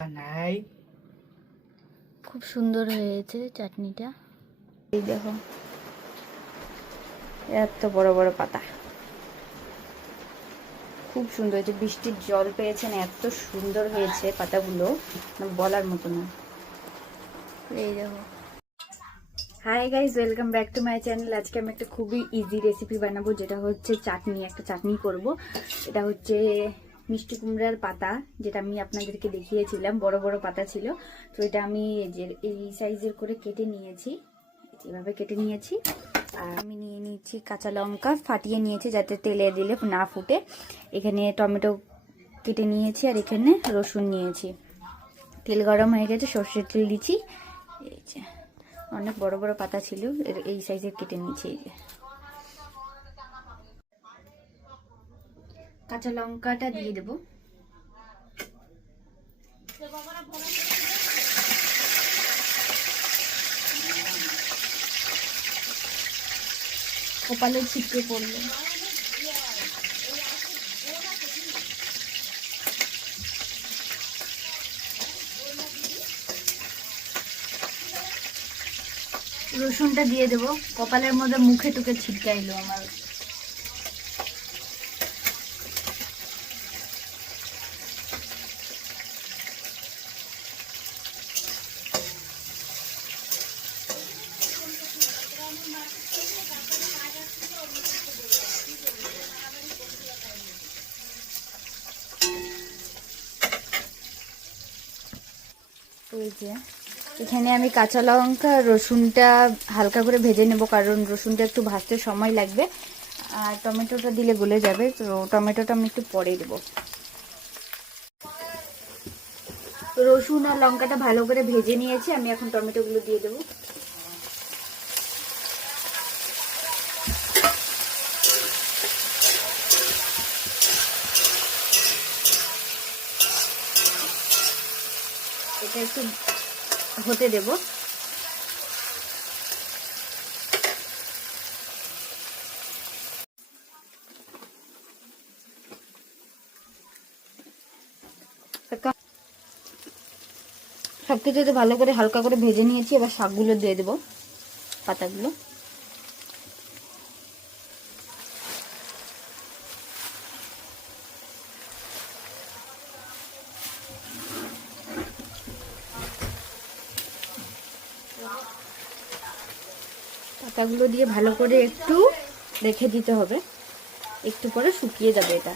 বানাই। খুব সুন্দর হয়েছে চাটনিটা। এই দেখো এত বড় বড় পাতা, খুব সুন্দর হয়েছে। বৃষ্টির জল পেয়েছেন, এত সুন্দর হয়েছে পাতাগুলো, বলার মতো না। এই দেখো। Hi guys, welcome back to my channel. আজকে আমি একটা খুবই ইজি রেসিপি বানাবো, যেটা হচ্ছে চাটনি। একটা চাটনি করব। এটা হচ্ছে মিষ্টি কুমড়ার পাতা, যেটা আমি আপনাদেরকে দেখিয়েছিলাম। বড় বড় পাতা ছিল, তো এটা আমি এই সাইজের করে কেটে নিয়েছি, এভাবে কেটে নিয়েছি। আর আমি নিয়ে নিচ্ছি কাঁচা লঙ্কা, ফাটিয়ে নিয়েছি যাতে তেলে দিলে না ফুটে। এখানে টমেটো কেটে নিয়েছি, আর এখানে রসুন নিয়েছি। তেল গরম হয়ে গেছে, সর্ষের তেল দিচ্ছি। এই যে অনেক বড় বড় পাতা ছিল, এই সাইজের কেটে নিয়েছি। এই যে কাঁচা লঙ্কাটা দিয়ে দেবো। কপালে ছিটকে পড়লো। রসুনটা দিয়ে দেবো। কপালের মধ্যে মুখে টুকে ছিটকাইলো আমার। এই যে এখানে আমি কাঁচা লঙ্কা রসুনটা হালকা করে ভেজে নেব, কারণ রসুনটা একটু ভাজতে সময় লাগবে। আর টমেটোটা দিলে গলে যাবে, তো টমেটোটা আমি একটু পরে দেবো। রসুন আর লঙ্কাটা ভালো করে ভেজে নিয়েছি, আমি এখন টমেটোগুলো দিয়ে দেবো। এটা একটু হতে দেব। সবকিছু ভালো করে হালকা করে ভেজে নিয়েছি, এবার শাকগুলো দিয়ে দেবো, পাতাগুলো। পাতাগুলো দিয়ে ভালো করে একটু রেখে দিতে হবে, একটু পরে শুকিয়ে যাবে এটা।